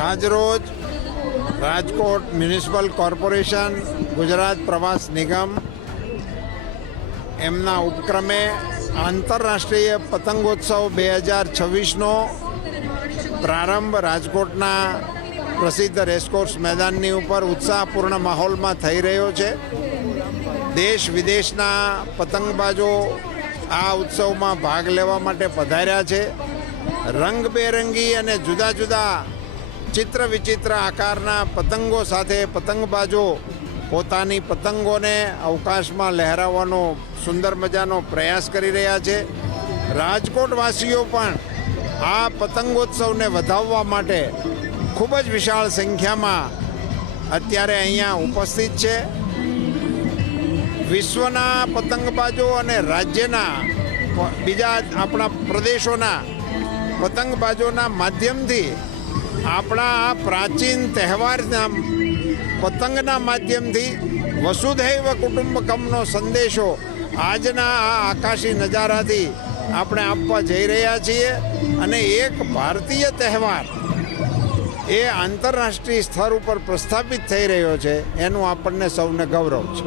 આજરોજ Rajkot municipal corporation Gujarat પ્રવાસ નિગમ એમના ઉપક્રમે આંતરરાષ્ટ્રીય પતંગોત્સવ 2026નો પ્રારંભ રાજકોટના પ્રસિદ્ધ રેસકોર્સ મેદાનની ઉપર ઉત્સાહપૂર્ણ માહોલમાં થઈ રહ્યો છે. દેશ વિદેશના પતંગબાજો આ ઉત્સવમાં ભાગ લેવા માટે પધાર્યા છે. રંગબેરંગી અને જુદા જુદા ચિત્ર વિચિત્ર આકારના પતંગો સાથે પતંગબાજો પોતાની પતંગોને અવકાશમાં લહેરાવવાનો સુંદર મજાનો પ્રયાસ કરી રહ્યા છે. રાજકોટવાસીઓ પણ આ પતંગોત્સવને વધાવવા માટે ખૂબ જ વિશાળ સંખ્યામાં અત્યારે અહીંયા ઉપસ્થિત છે. વિશ્વના પતંગબાજો અને રાજ્યના બીજા આપણા પ્રદેશોના પતંગબાજોના માધ્યમથી આપણા આ પ્રાચીન તહેવારના પતંગના માધ્યમથી વસુધૈવ કુટુંબકમનો સંદેશો આજના આ આકાશી નજારાથી આપણે આપવા જઈ રહ્યા છીએ. અને એક ભારતીય તહેવાર એ આંતરરાષ્ટ્રીય સ્તર ઉપર પ્રસ્થાપિત થઈ રહ્યો છે, એનું આપણને સૌને ગૌરવ છે.